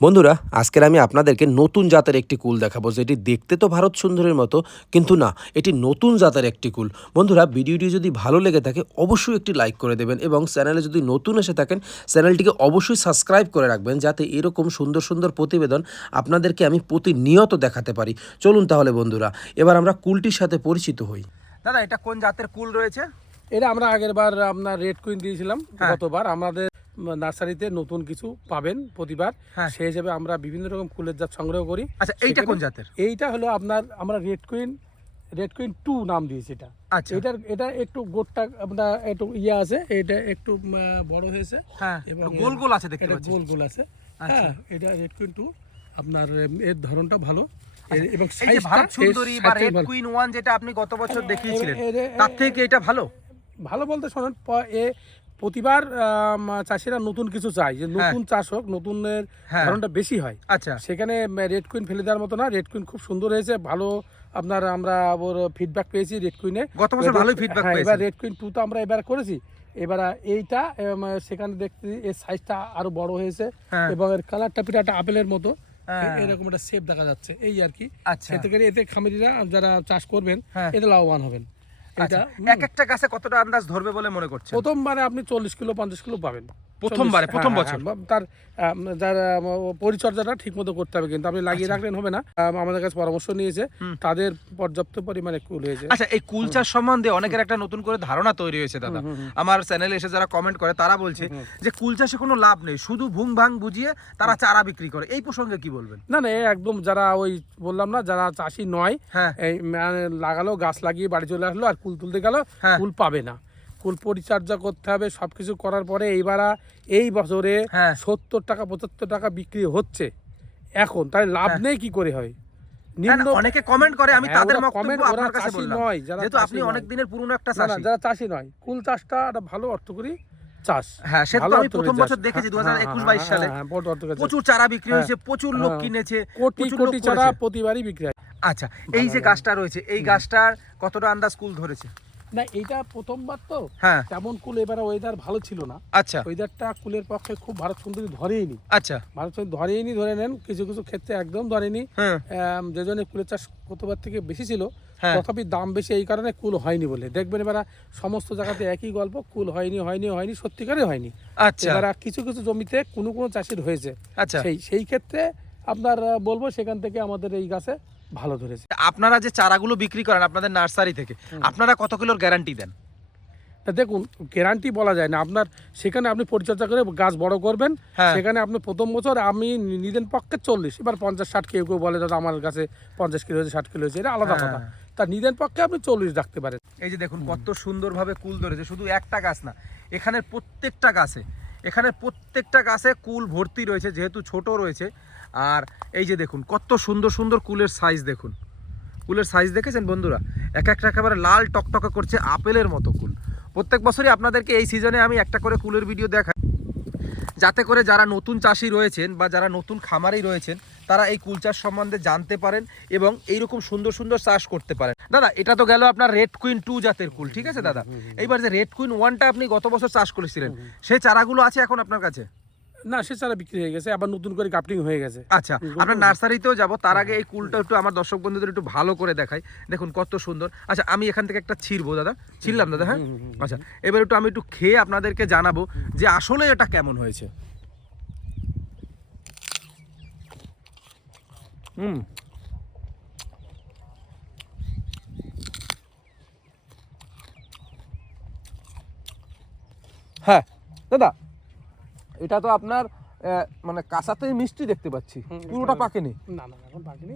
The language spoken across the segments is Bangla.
বন্ধুরা আজকের আমি আপনাদেরকে নতুন জাতের একটি কুল দেখাবো যেটি দেখতে তো ভারত সুন্দরের মতো কিন্তু না এটি নতুন জাতের একটি কুল। বন্ধুরা ভিডিওটি যদি ভালো লেগে থাকে অবশ্যই একটি লাইক করে দেবেন এবং চ্যানেলে যদি নতুন এসে থাকেন চ্যানেলটিকে অবশ্যই সাবস্ক্রাইব করে রাখবেন যাতে এরকম সুন্দর সুন্দর প্রতিবেদন আপনাদেরকে আমি প্রতিনিয়ত দেখাতে পারি। চলুন তাহলে বন্ধুরা এবার আমরা কুলটির সাথে পরিচিত হই। দাদা এটা কোন জাতের কুল রয়েছে? এটা আমরা আগের বার আপনার রেড কুইন দিয়েছিলাম হ্যাঁ। গতবার। আমাদের নার্সারিতে নতুন কিছু পাবেন প্রতিবার। হ্যাঁ। সেই হিসেবে আমরা বিভিন্ন রকম ফুলের জাত সংগ্রহ করি। আচ্ছা এইটা কোন জাতের? এইটা হলো আপনার আমরা red queen red queen two নাম দিয়েছি এটা। আচ্ছা। এটার এটা একটু গোটটা আপনার একটু ইয়ে আছে এটা একটু বড় হয়েছে। হ্যাঁ গোল গোল আছে দেখতে পাচ্ছি। গোল গোল আছে। আচ্ছা। হ্যাঁ এটা রেড কুইন টু। আপনার এর ধরনটা ভালো। এবং আচ্ছা, এই যে ভারত সুন্দরী বা রেড কুইন ওয়ান যেটা আপনি গত বছর দেখিয়েছিলেন তার থেকে এটা ভালো? ভালো বলতে শোনেন এ প্রতিবার চাষিরা নতুন কিছু চায় যে নতুন চাষ হোক নতুনের হ্যাঁ। ধরনটা বেশি হয়। আচ্ছা। সেখানে রেড কুইন ফেলে দেওয়ার মতো না রেড কুইন খুব সুন্দর হয়েছে ভালো আপনার আমরা ওর ফিডব্যাক পেয়েছি রেড কুইনে গত বছর ভালোই feedback এবার রেড কুইন টু তো আমরা এবার করেছি। এবার এইটা সেখানে দেখতে এর সাইজটা আরও বড় হয়েছে হ্যাঁ। এবং এর কালারটা পিঠাটা আপেলের মতো। হ্যাঁ। এরকম একটা শেপ দেখা যাচ্ছে। এই আর কি। আচ্ছা। এতে খামারিরা যারা চাষ করবেন হ্যাঁ। এতে লাভবান হবেন। এটা এক একটা গাছে কতটা আন্দাজ ধরবে বলে মনে করছেন? প্রথমবারে আপনি চল্লিশ কিলো পঞ্চাশ কিলো পাবেন। প্রথমবারে, প্রথম হ্যাঁ, বছর? হ্যাঁ, তার যার পরিচর্যাটা করতে হবে কিন্তু। আপনি আচ্ছা। লাগিয়ে রাখলেন হবে না। আমাদের কাছে পরামর্শ নিয়েছে। তাদের পর্যাপ্ত পরিমাণে কুল হয়েছে। আচ্ছা এই কুল চাষ সম্বন্ধে অনেকের একটা নতুন করে ধারণা তৈরি হয়েছে দাদা। আমার চ্যানেলে এসে যারা কমেন্ট করে তারা বলছে যে কুল চাষে কোনো লাভ নেই। শুধু ভুং ভাং বুঝিয়ে তারা চারা বিক্রি করে। এই প্রসঙ্গে কি বলবেন? না না একদম যারা ওই বললাম না যারা চাষি নয় হ্যাঁ। এই মানে লাগালো গাছ লাগিয়ে বাড়ি চলে আসলো আর কুল তুলতে গেল। কুল পাবে না। কুল পরিচর্যা করতে হবে সবকিছু করার পরে এইবার এই বছরে হ্যাঁ। সত্তর টাকা পঁচাত্তর টাকা বিক্রি হচ্ছে। এখন তাই লাভ হ্যাঁ। নেই কি করে হয়? না, না, অনেকে কমেন্ট করে আমি তাদের ওরা বক্তব্য comment, ওরা আপনার কাছে বললাম। নয়, যেহেতু আপনি অনেক দিনের পুরনো একটা না না চাষি। যারা চাষি নয় কুল চাষটা একটা ভালো অর্থকরী চাষ। হ্যাঁ তো আমি প্রথম বছর দেখেছি সালে। প্রচুর চারা বিক্রি হ্যাঁ, হয়েছে প্রচুর লোক। কিনেছে কোটি কোটি চারা প্রতিবারই বিক্রি হয়। আচ্ছা এই যে গাছটা রয়েছে এই গাছটার কতটা আন্দাজ কুল ধরেছে? না এইটা প্রথমবার তো। হ্যাঁ। তেমন কুল এবারে ওয়েদার ভালো ছিল না। আচ্ছা। ওয়েদারটা কুলের পক্ষে খুব ভারত সুন্দরী ধরেইনি আচ্ছা। ভারত সুন্দরী ধরেইনি ধরে নেন কিছু কিছু ক্ষেত্রে একদম ধরেনি হ্যাঁ। যে জন্য কুলের চাষ গতবার থেকে বেশি ছিল। হ্যাঁ। তথাপি দাম বেশি এই কারণে কুল হয়নি বলে। দেখবেন এবার সমস্ত জায়গাতে একই গল্প কুল হয়নি হয়নি হয়নি সত্যিকারে হয়নি। আচ্ছা। এবার কিছু কিছু জমিতে কোনো কোনো চাষির হয়েছে। আচ্ছা। সেই সেই ক্ষেত্রে আপনার বলব সেখান থেকে আমাদের এই গাছে ভালো ধরেছে। আপনারা যে চারাগুলো বিক্রি করেন আপনাদের নার্সারি থেকে আপনারা কত কিলোর গ্যারান্টি দেন? তা দেখুন গ্যারান্টি বলা যায় না। আপনার সেখানে আপনি পরিচর্যা করে গাছ বড় করবেন হ্যাঁ। সেখানে আপনি প্রথম বছর আমি নিজের পক্ষে চল্লিশ এবার পঞ্চাশ ষাট কেউ কেউ বলে দাদা আমার কাছে পঞ্চাশ কিলো হয়েছে ষাট কিলো হয়েছে এটা আলাদা হ্যাঁ। কথা তা নিজের পক্ষে আপনি চল্লিশ রাখতে পারেন। এই যে দেখুন কত সুন্দরভাবে কুল ধরেছে শুধু একটা গাছ না এখানের প্রত্যেকটা গাছে এখানে প্রত্যেকটা গাছে কুল ভর্তি রয়েছে, যেহেতু ছোট রয়েছে। আর এই যে দেখুন, কত সুন্দর সুন্দর কুলের সাইজ দেখুন। কুলের সাইজ দেখেছেন বন্ধুরা? এক একটা একেবারে লাল টকটকা করছে আপেলের মতো কুল। প্রত্যেক বছরই আপনাদেরকে এই সিজনে আমি একটা করে কুলের ভিডিও দেখাই। যাতে করে যারা নতুন চাষি রয়েছেন বা যারা নতুন খামারেই রয়েছেন তারা এই কুল চাষ সম্বন্ধে জানতে পারেন এবং এইরকম সুন্দর সুন্দর চাষ করতে পারেন। দাদা এটা তো গেল আপনার রেড কুইন টু জাতের কুল ঠিক আছে দাদা? এইবার যে রেড কুইন ওয়ানটা আপনি গত বছর চাষ করেছিলেন সেই চারাগুলো আছে এখন আপনার কাছে? না সে ছাড়া বিক্রি হয়ে গেছে আবার নতুন করে কাপলিং হয়ে গেছে। আচ্ছা আপনার নার্সারিতেও যাব তার আগে এই কুলটা একটু আমার দর্শক বন্ধুদের একটু ভালো করে দেখাই। দেখুন কত সুন্দর। আচ্ছা আমি এখান থেকে একটা ছিড়বো দাদা। ছিড়লাম দাদা হ্যাঁ? আচ্ছা এবার একটু আমি একটু খেয়ে আপনাদেরকে জানাব যে আসলে এটা কেমন হয়েছে। হুম। হ্যাঁ দাদা। এটা তো আপনার আহ, মানে কাঁচাতেই মিষ্টি দেখতে পাচ্ছি। পুরোটা পাকেনি? না না এখন পাকিনি।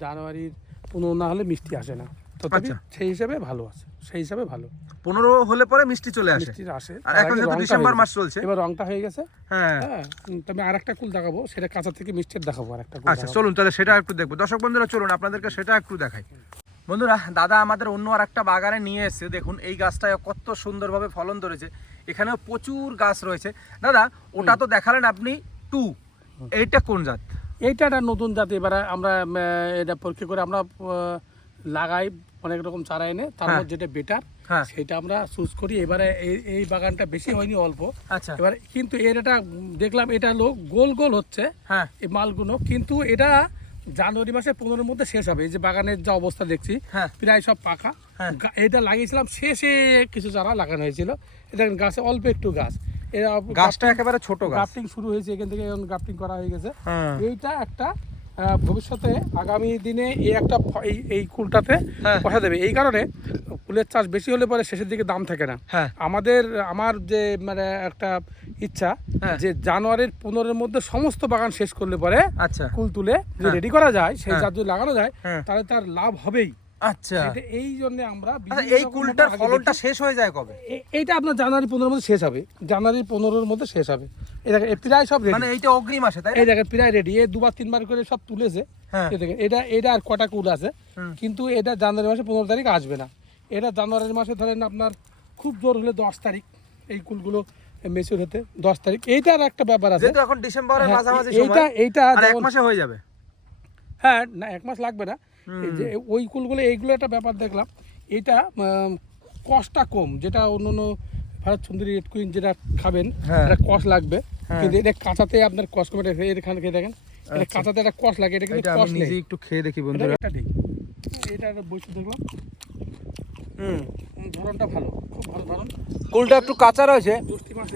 জানুয়ারির পনেরো না হলে মিষ্টি আসে না। তথাপি আচ্ছা। সেই হিসাবে ভালো আছে। সেই হিসাবে ভালো। পনেরো হলে পরে মিষ্টি চলে আসে। মিষ্টির আসে। আর এখন যেহেতু ডিসেম্বর মাস চলছে। এবার রংটা হয়ে গেছে। হ্যাঁ। হ্যাঁ তবে আর একটা কুল দেখাবো। সেটা কাঁচা থেকে মিষ্টির দেখাবো আর একটা কুল আচ্ছা চলুন তাহলে সেটা একটু দেখব। দর্শক বন্ধুরা চলুন আপনাদেরকে সেটা একটু দেখাই। বন্ধুরা দাদা আমাদের অন্য আর একটা বাগানে নিয়ে এসেছে। দেখুন এই গাছটায় কত সুন্দরভাবে ফলন ধরেছে। এখানেও প্রচুর গাছ রয়েছে। দাদা ওটা তো দেখালেন আপনি টু। এইটা কোন জাত? এইটা একটা নতুন জাত এবারে আমরা এটা পরীক্ষা করে আমরা লাগাই অনেক রকম চারা এনে তার হ্যাঁ। মধ্যে যেটা বেটার হ্যাঁ। সেটা আমরা চুজ করি। এবারে এই এই বাগানটা বেশি হয়নি অল্প। আচ্ছা। এবার কিন্তু এর এটা দেখলাম এটা লোক গোল গোল হচ্ছে হ্যাঁ। এই মালগুলো। কিন্তু এটা জানুয়ারি মাসে পনেরোর মধ্যে শেষ হবে। এই যে বাগানের যা অবস্থা দেখছি হ্যাঁ। প্রায় সব পাকা। হ্যাঁ। এটা লাগিয়েছিলাম শেষে কিছু চারা লাগানো হয়েছিল। এটা গাছে অল্প একটু গাছ। গাছটা একেবারে ছোট গাছ। গ্রাফটিং শুরু হয়েছে এখান থেকে গাফটিং করা হয়ে গেছে। হ্যাঁ। এইটা একটা ভবিষ্যতে আগামী দিনে এই একটা এই এই কুলটাতে হ্যাঁ। পয়সা দেবে এই কারণে কুলের চাষ বেশি হলে পরে শেষের দিকে দাম থাকে না হ্যাঁ আমাদের আমার যে মানে একটা ইচ্ছা হ্যাঁ। যে জানুয়ারির পনেরোর মধ্যে সমস্ত বাগান শেষ করলে পরে আচ্ছা কুল তুলে হ্যাঁ। রেডি করা যায় সেই চার্জ জাত যদি লাগানো যায় হ্যাঁ। তাহলে তার লাভ হবেই আচ্ছা। এই জন্য আমরা আচ্ছা এই কুলটার ফলনটা শেষ হয়ে যায় কবে? এইটা আপনার জানুয়ারি পনেরোর মধ্যে শেষ হবে। জানুয়ারি পনেরোর মধ্যে শেষ হবে। এই দেখেন প্রায় সব মানে এইটা অগ্রিম আসে তাই এই দেখেন প্রায় রেডি এই দুবার তিনবার করে সব তুলেছে। হ্যাঁ। এটা এটা আর কটা কুল আছে। কিন্তু এটা জানুয়ারি মাসে পনেরো তারিখ আসবে না। এটা জানুয়ারি মাসে ধরেন আপনার খুব জোর হলে দশ তারিখ এই কুলগুলো মেচুর হতে দশ তারিখ। এইটার একটা ব্যাপার আছে। এখন ডিসেম্বরের হ্যাঁ, মাঝামাঝি এইটা এইটা এক মাসে হয়ে যাবে। হ্যাঁ না এক মাস লাগবে না। এই যে ওই কুলগুলো এইগুলো একটা ব্যাপার দেখলাম। এটা কষ্টটা কম। যেটা অন্য অন্য ভারত সুন্দরী রেড কুইন যেটা খাবেন হ্যাঁ। এটা কষ লাগবে। হ্যাঁ। কিন্তু এটা কাঁচাতে আপনার কষ কমে। এটা এখানে খেয়ে দেখেন। এটা আচ্ছা। কাঁচাতে একটা কষ লাগে এটা কিন্তু কষ নেই। নিজে একটু খেয়ে দেখি বন্ধুরা। এটা ঠিক এটা একটা বৈশিষ্ট্য দেখলাম। ধরনটা ভালো। খুব ভালো ধরন। কুলটা একটু কাঁচা রয়েছে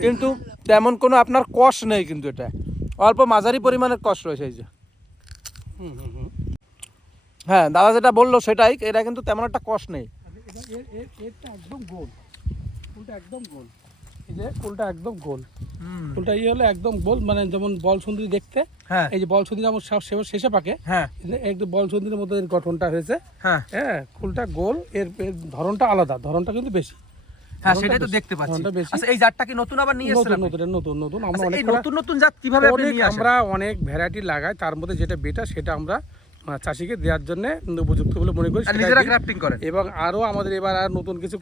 কিন্তু তেমন কোনো আপনার কষ নেই কিন্তু এটা। অল্প মাঝারি পরিমাণের কষ রয়েছে এই যে। হুম হুম। হ্যাঁ দাদা যেটা বলল সেটাই এটা কিন্তু তেমন একটা কষ নেই। এটা এর এর এরটা একদম গোল ফুলটা একদম গোল এই যে ফুলটা একদম গোল ফুলটা ইয়ে হলো একদম গোল মানে যেমন বল সুন্দরী দেখতে হ্যাঁ। এই যে বল সুন্দরী যেমন শেষে পাকে হ্যাঁ। একদম বল সুন্দরীর মতো এর গঠনটা হয়েছে। হ্যাঁ। হ্যাঁ ফুলটা গোল এর ধরনটা আলাদা ধরনটা কিন্তু বেশি। হ্যাঁ সেটাই তো দেখতে পাচ্ছি। আচ্ছা এই জাতটা কি নতুন আবার নিয়ে নতুন এসেছেন নতুন নতুন নতুন। আমরা আচ্ছা, অনেক নতুন নতুন জাত কীভাবে আপনি আমরা অনেক ভ্যারাইটি লাগাই তার মধ্যে যেটা বেটার সেটা আমরা চাষিকে দেওয়ার জন্য উপযুক্ত বলে মনে করি নিজেরা গ্রাফটিং করেন। এবং আরও আমাদের এবার আর নতুন কিছু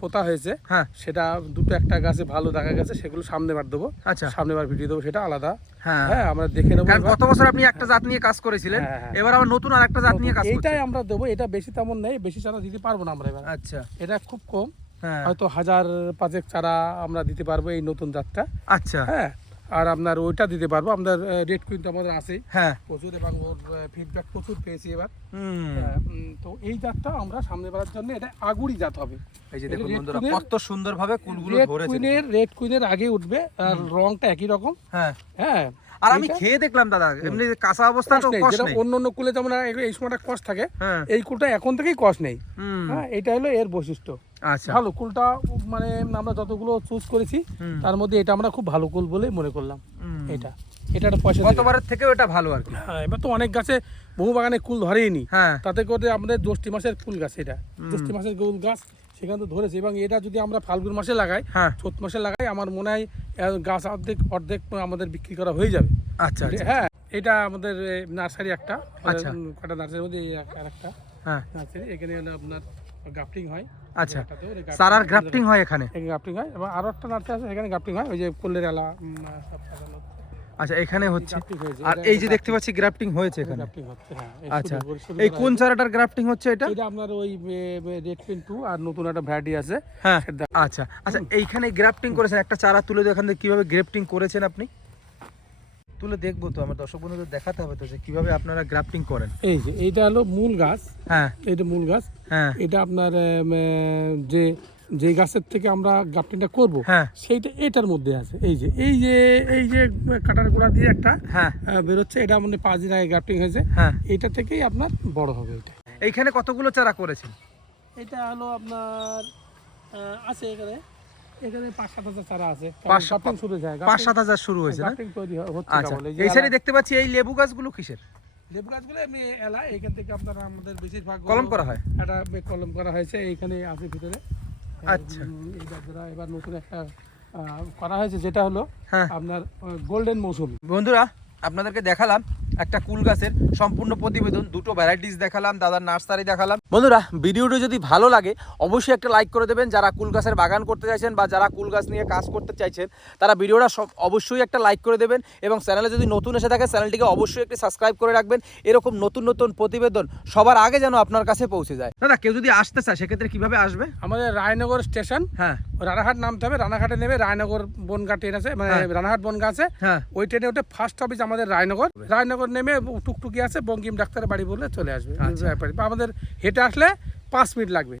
পোতা হয়েছে। হ্যাঁ। সেটা দুটো একটা গাছে ভালো দেখা গেছে সেগুলো সামনে বার দেবো। আচ্ছা। সামনে বার ভিডিও দেবো সেটা আলাদা। হ্যাঁ। হ্যাঁ আমরা দেখে নেব গত বছর আপনি একটা জাত নিয়ে কাজ করেছিলেন হ্যাঁ, হ্যাঁ। এবার আবার নতুন আর একটা জাত নিয়ে কাজ এইটাই আমরা দেবো এটা বেশি তেমন নেই বেশি চারা দিতে পারব না আমরা এবার। আচ্ছা। এটা খুব কম। হ্যাঁ। হয়তো হাজার পাঁচেক চারা আমরা দিতে পারব এই নতুন জাতটা। আচ্ছা। হ্যাঁ আর আপনার ওইটা দিতে পারব। আপনার রেড কুইনটা আমাদের আছে হ্যাঁ। প্রচুর এবং ওর ফিডব্যাক প্রচুর পেয়েছি এবার। হ্যাঁ, তো এই জাতটা আমরা সামনে বাড়ার জন্য এটা আগুড়ি জাত হবে। এই যে দেখুন বন্ধুরা কত সুন্দরভাবে কুলগুলো রেড কুইনের রেড কুইনের আগে উঠবে আর রংটা একই রকম। হ্যাঁ। হ্যাঁ আর আমি খেয়ে দেখলাম দাদা। এমনি কাঁচা অবস্থা তো নেই নেই। অন্য অন্য কুলে যেমন এই- সময়টা থাকে হ্যাঁ। এই কুলটা এখন থেকেই নেই। হ্যাঁ এটা হলো এর বৈশিষ্ট্য। আচ্ছা। ভালো কুলটা মানে আমরা যতগুলো চুজ করেছি তার মধ্যে এটা আমরা খুব ভালো কুল বলে মনে করলাম। এটা এটা। একটা পয়সা। গতবারের থেকেও এটা ভালো আর কি। হ্যাঁ এবার তো অনেক গাছে বহু বাগানে কুল ধরেই নি। হ্যাঁ। তাতে করে আমাদের জ্যৈষ্ঠী মাসের কুল গাছ এটা। জ্যৈষ্ঠী মাসের কুল গাছ সেখানে তো ধরেছে। এবং এটা যদি আমরা ফাল্গুন মাসে লাগাই হ্যাঁ। চৈত মাসে লাগাই আমার মনে হয় গাছ অর্ধেক অর্ধেক আমাদের বিক্রি করা হয়ে যাবে। আচ্ছা আচ্ছা। হ্যাঁ এটা আমাদের নার্সারি একটা। আচ্ছা। কটা নার্সারির মধ্যে আর একটা হ্যাঁ। নার্সারি। এখানে আপনার গ্রাফটিং হয়। আচ্ছা। সারার গ্রাফটিং। হয় এখানে? এখানে গ্রাফটিং হয়। এবং আরও একটা নার্সারি আছে এখানে গ্রাফটিং হয়। ওই যে কোল্লের এলা সব সাজানো আচ্ছা এখানে হচ্ছে আর এই যে দেখতে পাচ্ছি গ্রাফটিং হয়েছে এখানে। হ্যাঁ আচ্ছা এই কোন চারাটার গ্রাফটিং হচ্ছে এটা? এটা আপনার ওই রেড পেন টু আর নতুন একটা ভ্যারাইটি আছে। হ্যাঁ আচ্ছা আচ্ছা এইখানে গ্রাফটিং করেছেন একটা চারা তুলে এখান থেকে কীভাবে গ্রাফটিং করেছেন আপনি? তুলে দেখব তো আমার দর্শক বন্ধুদের দেখাতে হবে তো যে কীভাবে আপনারা গ্রাফটিং করেন। এই যে এইটা হলো মূল গাছ। হ্যাঁ। এটা মূল গাছ। হ্যাঁ। এটা আপনার যে যে গাছের থেকে আমরা গ্রাফটিংটা করব হ্যাঁ। সেইটা এটার মধ্যে আছে। এই যে এই যে এই যে কাটার গোড়া দিয়ে একটা হ্যাঁ। বেরোচ্ছে এটা মানে পাঁচ দিন আগে গ্রাফটিং হয়েছে। হ্যাঁ। এটা থেকেই আপনার বড় হবে এটা। এইখানে কতগুলো চারা করেছেন? এটা হলো আপনার আছে এখানে। এখানে পাঁচ সাত হাজার চারা আছে। পাঁচ সাত- শুরু পাঁচ সাত হাজার শুরু হয়েছে আচ্ছা। কেবল। এই যে এই সাইডে এলা- দেখতে পাচ্ছি এই লেবু গাছগুলো কিসের? লেবু গাছগুলো এমনি এলা এখান থেকে আপনার আমাদের বেশিরভাগ কলম করা হয়? একটা বে- কলম করা হয়েছে। এইখানে আছে ভিতরে। আচ্ছা। এই এবার নতুন একটা করা হয়েছে যেটা হলো হ্যাঁ আপনার গোল্ডেন মৌসুমি বন্ধুরা আপনাদেরকে দেখালাম একটা কুল গাছের সম্পূর্ণ প্রতিবেদন দুটো ভ্যারাইটিস দেখালাম দাদার নার্সারি দেখালাম। বন্ধুরা ভিডিওটি যদি ভালো লাগে অবশ্যই একটা লাইক করে দেবেন। যারা কুল গাছের বাগান করতে চাইছেন বা যারা কুল গাছ নিয়ে কাজ করতে চাইছেন তারা ভিডিওটা সব অবশ্যই একটা লাইক করে দেবেন এবং চ্যানেলে যদি নতুন এসে থাকে চ্যানেলটিকে অবশ্যই একটি সাবস্ক্রাইব করে রাখবেন। এরকম নতুন নতুন প্রতিবেদন সবার আগে যেন আপনার কাছে পৌঁছে যায়। দাদা কেউ যদি আসতে চায় সেক্ষেত্রে কীভাবে আসবে? আমাদের রায়নগর স্টেশন। হ্যাঁ। রানাঘাট নামতে হবে। রানাঘাটে নেবে রায়নগর বনগা ট্রেন আছে মানে হ্যাঁ। রানাঘাট বনগা আছে। হ্যাঁ। ওই ট্রেনে ওঠে ফার্স্ট অফিস আমাদের রায়নগর। রায়নগর নেমে টুকটুকি আছে বঙ্গিম ডাক্তারের বাড়ি বলে চলে আসবে। আচ্ছা। আমাদের হেঁটে আসলে পাঁচ মিনিট লাগবে।